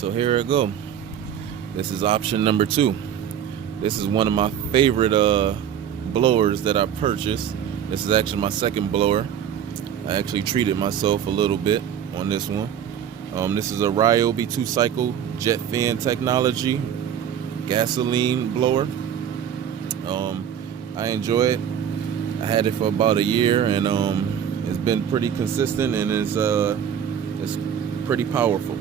So here I go. This is option number 2. This is one of my favorite blowers that I purchased. This is actually my second blower. I actually treated myself a little bit on this one. This is a Ryobi 2-cycle jet fan technology gasoline blower. I enjoy it. I had it for about a year, and it's been pretty consistent, and it's pretty powerful.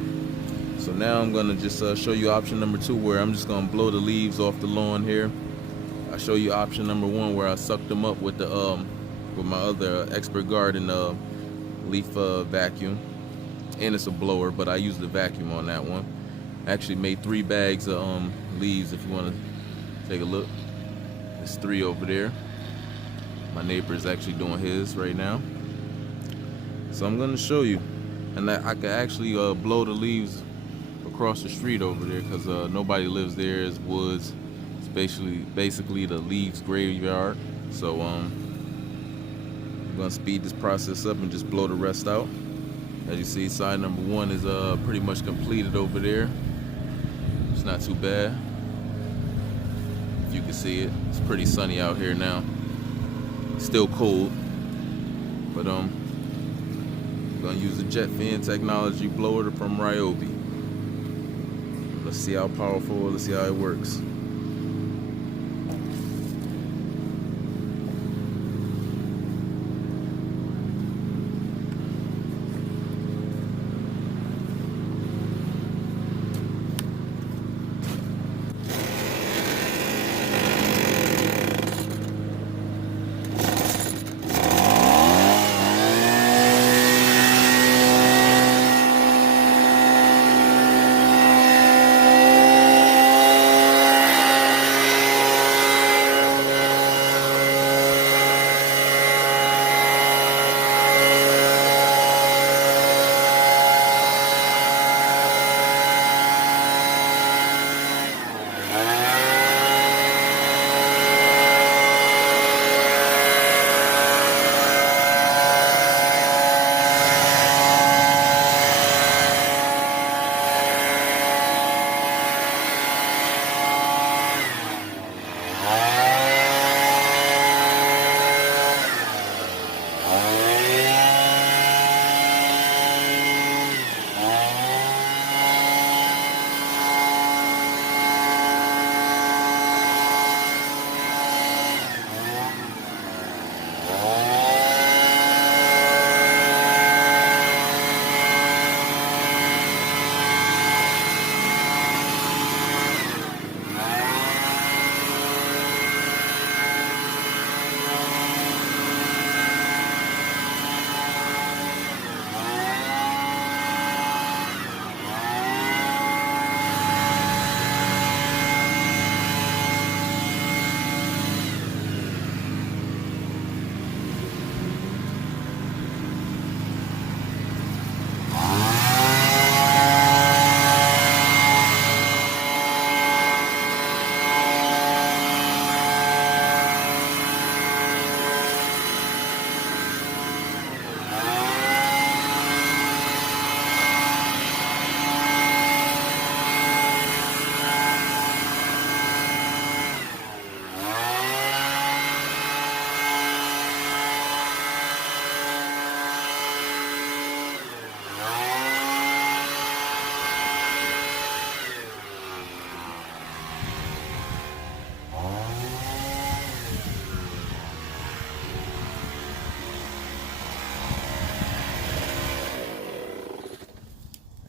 So now I'm gonna just show you option number 2, where I'm just gonna blow the leaves off the lawn here. I show you option number 1, where I sucked them up with the with my other Expert Garden leaf vacuum, and it's a blower, but I use the vacuum on that one. I actually made 3 bags of leaves. If you want to take a look, there's 3 over there. My neighbor is actually doing his right now, so I'm gonna show you. And I could actually blow the leaves across the street over there, because nobody lives there. It's woods. It's basically the leaves graveyard. So I'm gonna speed this process up and just blow the rest out. As you see, side number 1 is pretty much completed over there. It's not too bad. If you can see it, it's pretty sunny out here now. Still cold, but I'm gonna use the jet fan technology blower from Ryobi. Let's see how powerful, let's see how it works.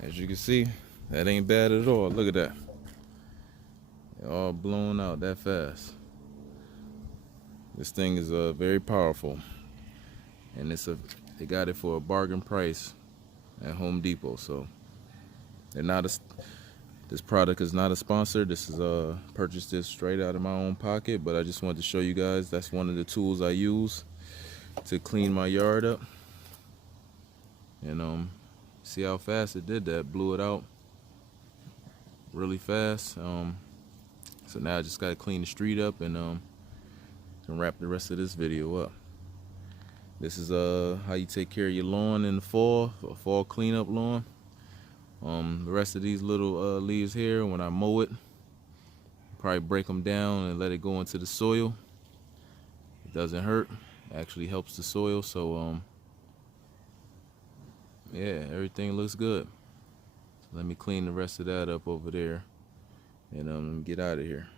As you can see, that ain't bad at all. Look at that. They're all blown out that fast. This thing is very powerful, and they got it for a bargain price at Home Depot. So this product is not a sponsor. This is purchased this straight out of my own pocket, but I just wanted to show you guys that's one of the tools I use to clean my yard up. And see how fast it did that, blew it out really fast. So now I just gotta clean the street up and wrap the rest of this video up. This is how you take care of your lawn in the fall, a fall cleanup lawn. The rest of these little leaves here, when I mow it, probably break them down and let it go into the soil. It doesn't hurt, it actually helps the soil. So yeah, everything looks good. So let me clean the rest of that up over there and get out of here.